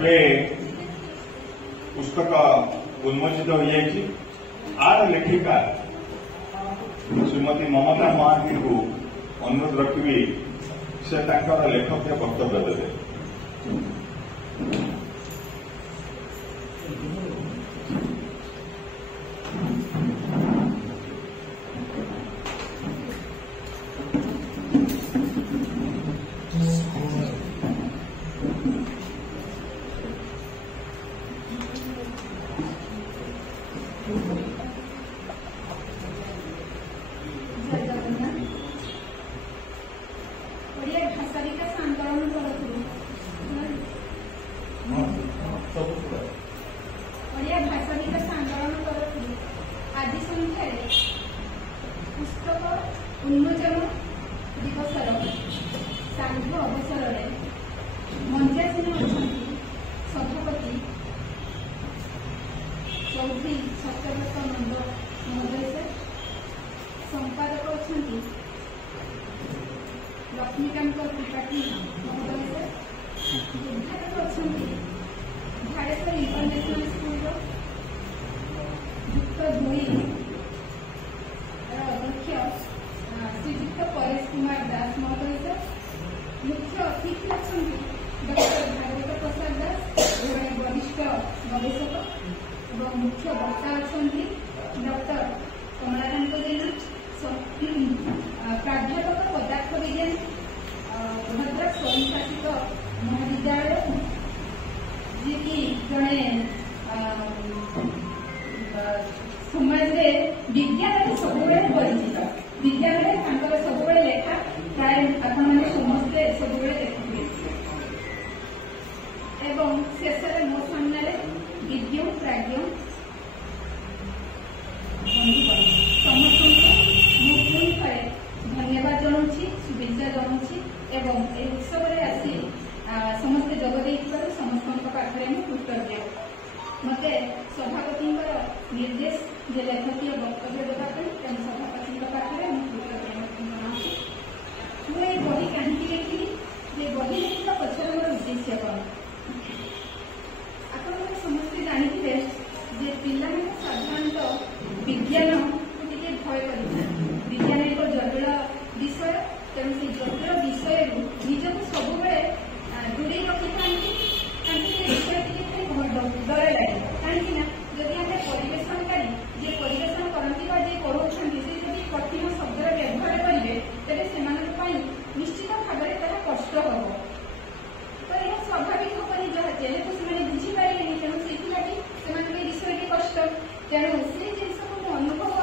एबे पुस्तक उन्मोचित हो जाएगी। आर लेखिका श्रीमती ममता महांती को अनुरोध रखी से लेखक वक्तव्य देते। उन्मोचन दिवसर सांघ अवसर मंचासीन अच्छा सभापति चौधरी सत्यव्रत नंद महोदय से संपादक अच्छा लक्ष्मीकांत त्रिपाठी महोदय से उद्घाटक अच्छा झाड़ेश्वर इंटरनेशनल स्कूल युक्त 2 अध्यक्ष श्रीयुक्त परेश कुमार दास महोदय से मुख्य अतिथि अच्छा डॉक्टर भागवत प्रसाद दास जड़े वरिष्ठ गवेषक और मुख्य वक्ता अच्छा डॉक्टर कमलाकांत जेना प्राध्यापक पदार्थ विज्ञान भद्रक स्वयंशासित महाविद्यालय जी की जड़े समाज विज्ञान सब परिचित विज्ञान सब लेखा प्राय आपने समस्ते सब देखुए एवं शेष मो सामने विज्ञ प्राज्ञ समस्त पुणी थे धन्यवाद जनाऊँगी शुभेच्छा जनाऊँगी एवं उत्सव में आसी समस्ते जगदे समस्त पाखे कृतज्ञ मत सभापति निर्देश जे लेखकीय वक्तव्य देवाई सभापति पाखे कृतज्ञ मुझे बही कहीं लिखी बही लिखा पचर मोर उद्देश्य कौन आप समस्ते जानते जे पिला साधारणतः विज्ञान को भय कर विज्ञान एक जटिल विषय तेणु से जटिल विषय निजक सब दूरे रखी था विषय डर लगे कहीं जदि आम परिवेशनकारी जे परिवेशन करती जे कठिन शब्द व्यवहार करेंगे तेरे से निश्चित भाव में कष्ट हम तो यह स्वाभाविक भाव जहाँ जेहेतु से बुझीपारे तेणु से विषय की कष्ट तेणु से जिन को अनुभव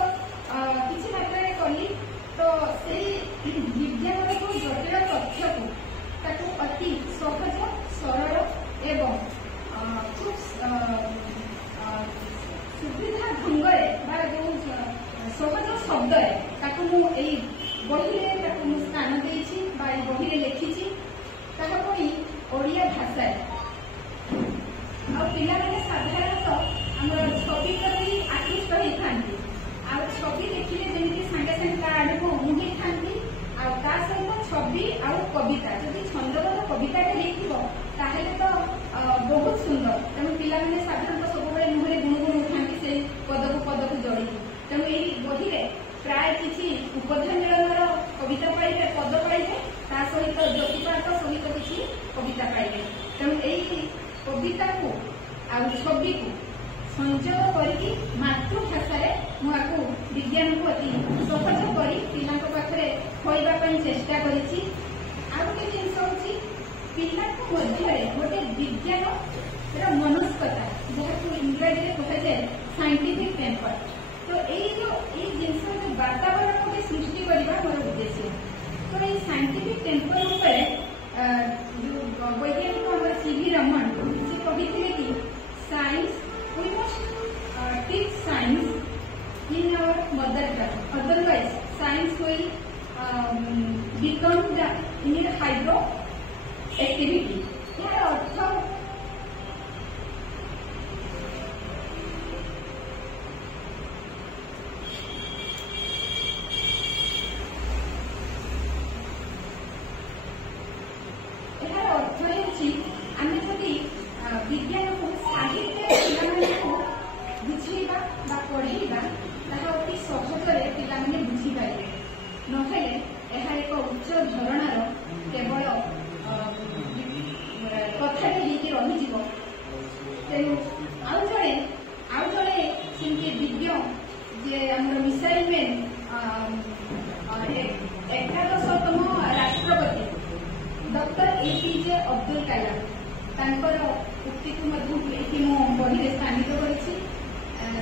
किसी मात्रा कली तो से विज्ञान जो जटिल तथ्य को अति सहज सरल एवं खूब सुविधा ढंग जो सहज शब्द मुझे बही स्थान देती बही लिखी पुणी ओडिया भाषा आने साधारणतः आम छवि प्रति आकृष्ट होता छवि देखिले जमी सागे सागे ता आड़ को मुही था सहित छवि आ कविता जब छंदबद्ध कविता लिखे तो बहुत सुंदर तेणु पाने साधारणतः सब मुहरे गुणगुण उठाती से पद को पद को जोड़ी तेणु यही बही प्राय किसी उपधा मिलन कविता पाइबे पद पाइबे ता सहित ज्योतिपात सहित किसी कविता पाइबे तेणु यही कविता को आ छवि को संचय करके मातृभाषा मुझे विज्ञान को अति सहज कर पिला पाखे खोईवाई चेष्टा करी गोटे जिनस हूँ पिला मध्य गोटे विज्ञान मनस्कता जहाँ इंग्राजी में कहुए साइंटिफिक टेम्पर तो ये जिनस जो वातावरण को सृष्टि करने मोर उद्देश्य तो ये साइंटिफिक टेम्पर जो वैज्ञानिक सीवी रमन से कहते कि science we must teach science in our mother tongue otherwise science will become the in hydro activity यार अर्थ ଉକ୍ତିକୁ ମଧ୍ୟ ଏଠି ମୁଁ ବହିରେ ସ୍ଥାନିତ କରିଛି।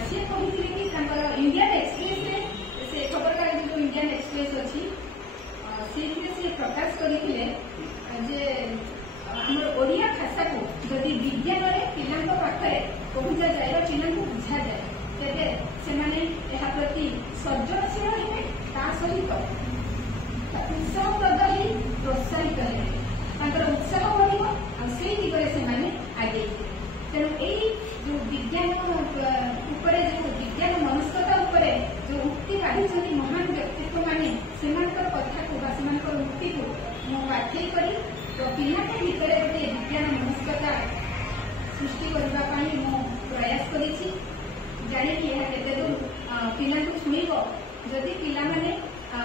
ସେ କହିଥିଲେ କି ତାଙ୍କର ଇଣ୍ଡିଆନ୍ ଏକ୍ସପ୍ରେସରେ ସେ ଖବରକାଗଜ ଯୋଉ ଇଣ୍ଡିଆନ୍ ଏକ୍ସପ୍ରେସ ଅଛି ସେଇଥିରେ ସେ ପ୍ରକାଶ କରିଥିଲେ ଯେ ଆମର ଓଡ଼ିଆ ଭାଷାକୁ ଯଦି ବିଜ୍ଞାନରେ ପିଲାଙ୍କ ପାଖରେ ପହଞ୍ଚାଯାଏ ବା ପିଲାଙ୍କୁ ବୁଝାଯାଏ ତେବେ ସେମାନେ ଏହା ପ୍ରତି ସୃଜନଶୀଳ ହେବେ, ତା ସହିତ ଉତ୍ସାହପ୍ରଦ ହେଇ ପ୍ରୋତ୍ସାହିତ ହେବେ, ତାଙ୍କର ଉତ୍ସାହ ବଢ଼ିବ ଆଉ ସେଇ ଦିଗରେ ସେମାନେ ଆଗେଇବେ। ତେଣୁ ଏଇ ଯୋଉ ବିଜ୍ଞାନ ଉପରେ ଯୋଉ ବିଜ୍ଞାନ ମନସ୍କତା ଉପରେ ଯୋଉ ଉକ୍ତି କାଢିଛନ୍ତି ମହାନ ବ୍ୟକ୍ତିତ୍ୱ ମାନେ ସେମାନଙ୍କର କଥାକୁ ବା ସେମାନଙ୍କର ଉକ୍ତିକୁ ମୁଁ ପାଠେଇ କରି ପିଲାଙ୍କ ଭିତରେ ଗୋଟିଏ ବିଜ୍ଞାନ ମନସ୍କତା ସୃଷ୍ଟି କରିବା ପାଇଁ ମୁଁ ପ୍ରୟାସ କରିଛି। ଜାଣିକି ଏହା କେତେ ଦୂର ପିଲାଙ୍କୁ ଛୁଇଁବ ଯଦି ପିଲାମାନେ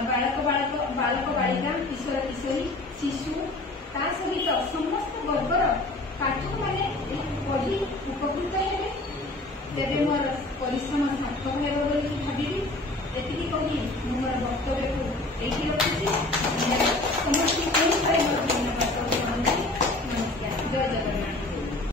ବାଳକ ବାଳିକା କିଶୋର କିଶୋରୀ ଶିଶୁ ତା ସହିତ ସମସ୍ତ ବର୍ଗର ପାଠକମାନେ ପଢ଼ି ଉପକୃତ ହେବେ ତେବେ ମୋର ପରିଶ୍ରମ ସାର୍ଥକ ହେବ ବୋଲି ଭାବିବି। ଏତିକି କହି ମୁଁ ମୋର ବକ୍ତବ୍ୟକୁ ଏଇଠି ରଖୁଛି। ସମସ୍ତେ